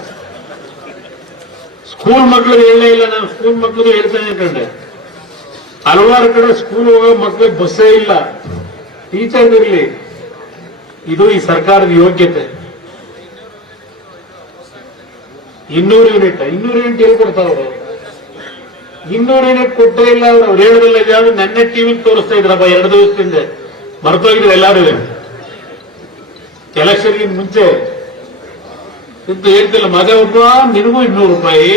ಸ್ಕೂಲ್ ಮಕ್ಕಳಿಗೆ ಹೇಳಲೇ ಇಲ್ಲ. ನಾನು ಸ್ಕೂಲ್ ಮಕ್ಕಳಿಗೆ ಹೇಳ್ತಾನೆ ಕಂಡೆ, ಹಲವಾರು ಕಡೆ ಸ್ಕೂಲ್ ಹೋಗೋ ಮಕ್ಕಳಿಗೆ ಬಸ್ಸೇ ಇಲ್ಲ, ಟೀಚರ್ ಇರಲಿ. ಇದು ಈ ಸರ್ಕಾರದ ಯೋಗ್ಯತೆ. 200 ಯೂನಿಟ್ ಎಲ್ಲಿ ಕೊಡ್ತಾವ್ರೆ? 200 ಯೂನಿಟ್ ಕೊಟ್ಟೇ ಇಲ್ಲ ಅವ್ರು ಹೇಳೋದಿಲ್ಲ. ಯಾವ್ದು ನೆನ್ನೆ ಟಿವಿ ತೋರಿಸ್ತಾ ಇದ್ರಪ್ಪ 2 ದಿವಸದಿಂದ, ಮರ್ತೋಗಿದ್ರು ಎಲ್ಲಾರು. ಎಲೆಕ್ಷನ್ಗೆ ಮುಂಚೆ ಅಂತ ಹೇಳ್ತಿಲ್ಲ, ಮಗ ಒಬ್ಬ ನಿನಗೂ 200 ರೂಪಾಯಿ,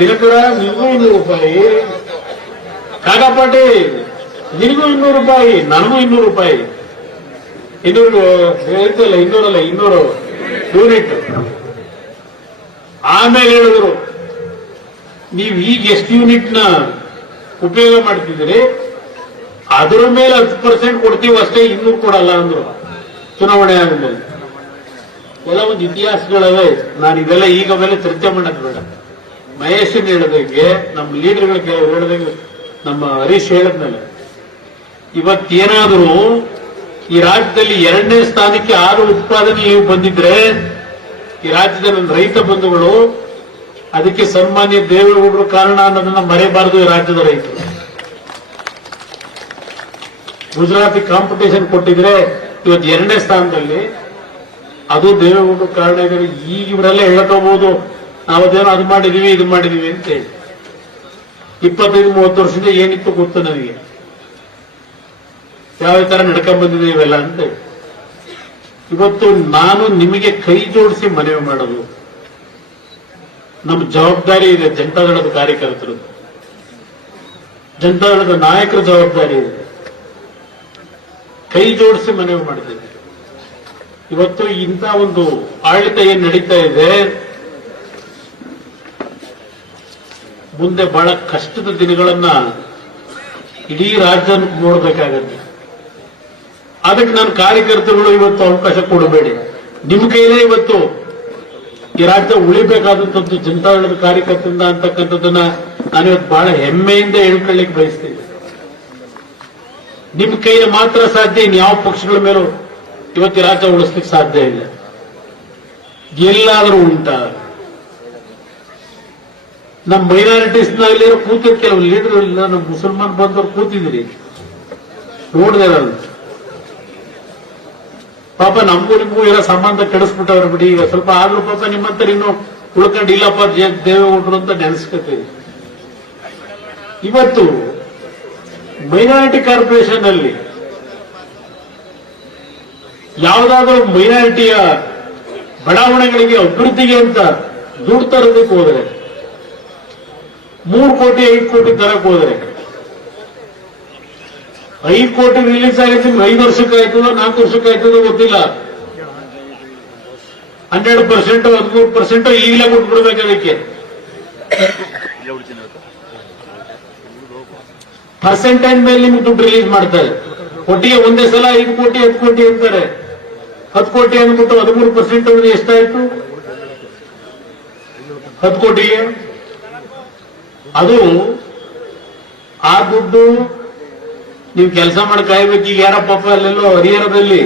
ದಿನಕರ ನಿನಗೂ 200 ರೂಪಾಯಿ, ಕಾಗಪಾಟಿ ನಿನಗೂ 200 ರೂಪಾಯಿ, ನನಗೂ 200 ರೂಪಾಯಿ. 200 ಹೇಳ್ತಿಲ್ಲ, 200 ಯೂನಿಟ್. ಆಮೇಲೆ ಹೇಳಿದ್ರು, ನೀವು ಈಗ ಎಷ್ಟು ಯೂನಿಟ್ ನ ಉಪಯೋಗ ಮಾಡ್ತಿದ್ದೀರಿ ಅದರ ಮೇಲೆ 10% ಕೊಡ್ತೀವಿ ಅಷ್ಟೇ, 200 ಕೊಡಲ್ಲ ಅಂದ್ರು ಚುನಾವಣೆ ಆದ್ಮೇಲೆ. ಎಲ್ಲ ಒಂದು ಇತಿಹಾಸಗಳವೆ. ನಾನು ಇದೆಲ್ಲ ಈಗ ಮೇಲೆ ಚರ್ಚೆ ಮಾಡೋದು ಬೇಡ. ಮಹೇಶನ್ ಹೇಳಿದಂಗೆ, ನಮ್ಮ ಲೀಡರ್ಗಳು ಕೆಲವರು ಹೇಳಿದಂಗೆ, ನಮ್ಮ ಹರೀಶ್ ಹೇಳಿದ್ಮೇಲೆ, ಇವತ್ತೇನಾದರೂ ಈ ರಾಜ್ಯದಲ್ಲಿ 2ನೇ ಸ್ಥಾನಕ್ಕೆ ಹಾಲು ಉತ್ಪಾದನೆ ನೀವು ಬಂದಿದ್ರೆ, ಈ ರಾಜ್ಯದ ನನ್ನ ರೈತ ಬಂಧುಗಳು, ಅದಕ್ಕೆ ಸನ್ಮಾನ್ಯ ದೇವೇಗೌಡರು ಕಾರಣ ಅನ್ನೋದನ್ನ ಮರೆಯಬಾರದು. ಈ ರಾಜ್ಯದ ರೈತರು ಗುಜರಾತಿ ಕಾಂಪಿಟೇಷನ್ ಕೊಟ್ಟಿದ್ರೆ ಇವತ್ತು 2ನೇ ಸ್ಥಾನದಲ್ಲಿ, ಅದು ದೇವೇಗೌಡರು ಕಾರಣ ಇದ್ದಾರೆ. ಈಗ ಇವರೆಲ್ಲ ಹೇಳ್ಕೋಬಹುದು, ನಾವದೇನೋ ಅದು ಮಾಡಿದೀವಿ ಇದು ಮಾಡಿದೀವಿ ಅಂತ ಹೇಳಿ. 25-30 ವರ್ಷದಿಂದ ಏನಿತ್ತು ಗೊತ್ತು ನನಗೆ, ಯಾವ ತರ ನಡ್ಕೊಂಡ್ ಬಂದಿದೆ ಇವೆಲ್ಲ ಅಂತ. ಇವತ್ತು ನಾನು ನಿಮಗೆ ಕೈ ಜೋಡಿಸಿ ಮನವಿ ಮಾಡೋದು, ನಮ್ಮ ಜವಾಬ್ದಾರಿ ಇದೆ. ಜನತಾದಳದ ಕಾರ್ಯಕರ್ತರದ್ದು, ಜನತಾದಳದ ನಾಯಕರ ಜವಾಬ್ದಾರಿ ಇದೆ. ಕೈ ಜೋಡಿಸಿ ಮನವಿ ಮಾಡಿದ್ದೇನೆ. ಇವತ್ತು ಇಂಥ ಒಂದು ಆಡಳಿತ ಏನ್ ನಡೀತಾ ಇದೆ, ಮುಂದೆ ಬಹಳ ಕಷ್ಟದ ದಿನಗಳನ್ನ ಇಡೀ ರಾಜ್ಯ ನೋಡಬೇಕಾಗತ್ತೆ. ಅದಕ್ಕೆ ನನ್ನ ಕಾರ್ಯಕರ್ತರುಗಳು ಇವತ್ತು ಅವಕಾಶ ಕೊಡಬೇಡಿ. ನಿಮ್ಮ ಕೈಲೇ ಇವತ್ತು ಈ ರಾಜ್ಯ ಉಳಿಬೇಕಾದಂಥದ್ದು ಜನತಾದಳದ ಕಾರ್ಯಕರ್ತರಿಂದ ಅಂತಕ್ಕಂಥದ್ದನ್ನ ನಾನಿವತ್ತು ಬಹಳ ಹೆಮ್ಮೆಯಿಂದ ಹೇಳ್ಕೊಳ್ಳಿಕ್ಕೆ ಬಯಸ್ತೀನಿ. ನಿಮ್ಮ ಕೈಯಲ್ಲಿ ಮಾತ್ರ ಸಾಧ್ಯ, ಇನ್ಯಾವ ಪಕ್ಷಗಳ ಮೇಲೂ ಇವತ್ತು ರಾಜ್ಯ ಉಳಿಸ್ಲಿಕ್ಕೆ ಸಾಧ್ಯ ಇಲ್ಲ. ಎಲ್ಲಾದರೂ ಉಂಟ ನಮ್ಮ ಮೈನಾರಿಟೀಸ್ ನಲ್ಲಿ ಕೂತಿರ್ ಕೆಲವು ಲೀಡರ್ ಇಲ್ಲ, ನಮ್ಮ ಮುಸಲ್ಮಾನ್ ಬಂದವರು ಕೂತಿದ್ರಿ ನೋಡಿದೆ ನಾನು. ಪಾಪ ನಮಗೂ ನಿಮಗೂ ಇರೋ ಸಂಬಂಧ ಕೆಡಿಸ್ಬಿಟ್ಟವ್ರು ಬಿಡಿ. ಈಗ ಸ್ವಲ್ಪ ಆದ್ರೂ ಪಾಪ ನಿಮ್ಮಂತರ ಇನ್ನು ಉಳ್ಕೊಂಡಿಲ್ಲಪ್ಪ ದೇವೇಗೌಡರು ಅಂತ ನೆನೆಸ್ಕೊತೀವಿ. ಇವತ್ತು ಮೈನಾರಿಟಿ ಕಾರ್ಪೊರೇಷನ್ ಅಲ್ಲಿ ಯಾವುದಾದ್ರೂ ಮೈನಾರಿಟಿಯ ಬಡಾವಣೆಗಳಿಗೆ ಅಭಿವೃದ್ಧಿಗೆ ಅಂತ ದುಡ್ಡು ತರೋದಕ್ಕೆ ಹೋದರೆ 3 ಕೋಟಿ 5 ಕೋಟಿ ತರಕ್ ಹೋದ್ರೆ 5 ಕೋಟಿ ರಿಲೀಸ್ ಆಗಿದ್ದು 5 ವರ್ಷಕ್ಕೆ ಆಯ್ತದೋ 4 ವರ್ಷಕ್ಕೆ ಆಯ್ತದೋ ಗೊತ್ತಿಲ್ಲ. 12% 13% ಈಗಲೇ ಕೊಟ್ಬಿಡ್ಬೇಕು. ಅದಕ್ಕೆ ಪರ್ಸೆಂಟೇಜ್ ಮೇಲೆ ನಿಮ್ಗೆ ದುಡ್ಡು ರಿಲೀಸ್ ಮಾಡ್ತಾರೆ. ಒಟ್ಟಿಗೆ ಒಂದೇ ಸಲ 5 ಕೋಟಿ 10 ಕೋಟಿ ಅಂತಾರೆ. 10 ಕೋಟಿ ಅಂದ್ಬಿಟ್ಟು 13% ಅಂದ್ರೆ ಎಷ್ಟಾಯ್ತು? 10 ಕೋಟಿಗೆ. ಅದು ಆ ದುಡ್ಡು ನೀವು ಕೆಲಸ ಮಾಡಿ ಕಾಯ್ಬೇಕು. ಈಗ ಯಾರ ಪಾಪ ಅಲ್ಲೆಲ್ಲೋ ಹರಿಹರದಲ್ಲಿ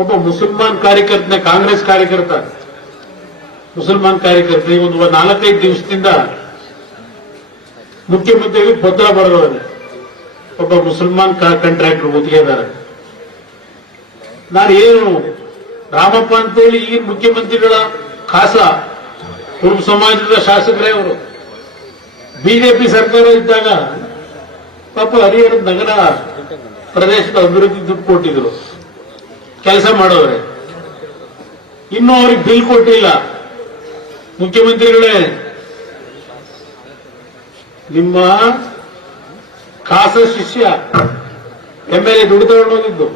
ಒಬ್ಬ ಮುಸಲ್ಮಾನ್ ಕಾರ್ಯಕರ್ತನ, ಕಾಂಗ್ರೆಸ್ ಕಾರ್ಯಕರ್ತ, ಮುಸಲ್ಮಾನ್ ಕಾರ್ಯಕರ್ತ ಒಂದು 4-5 ದಿವಸದಿಂದ ಮುಖ್ಯಮಂತ್ರಿಗೆ ಪತ್ರ ಬರೆದವನೆ. ಒಬ್ಬ ಮುಸಲ್ಮಾನ್ ಕಾಂಟ್ರಾಕ್ಟರ್ ಗುತ್ತಿಗೆದಾರ. ನಾನು ಏನು ರಾಮಪ್ಪ ಅಂತೇಳಿ ಈ ಮುಖ್ಯಮಂತ್ರಿಗಳ ಖಾಸ ಕುರುಬ ಸಮಾಜದ ಶಾಸಕರೇ ಅವರು. ಬಿಜೆಪಿ ಸರ್ಕಾರ ಇದ್ದಾಗ ಪಾಪ ಹರಿಹರ ನಗರ ಪ್ರದೇಶದ ಅಭಿವೃದ್ಧಿ ದುಡ್ಡು ಕೊಟ್ಟಿದ್ರು, ಕೆಲಸ ಮಾಡೋರೆ. ಇನ್ನೂ ಅವ್ರಿಗೆ ಬಿಲ್ ಕೊಟ್ಟಿಲ್ಲ. ಮುಖ್ಯಮಂತ್ರಿಗಳೇ, ನಿಮ್ಮ ಖಾಸ ಶಿಷ್ಯ MLA ದುಡ್ಡು ತಗೊಂಡು ಹೋಗಿದ್ದು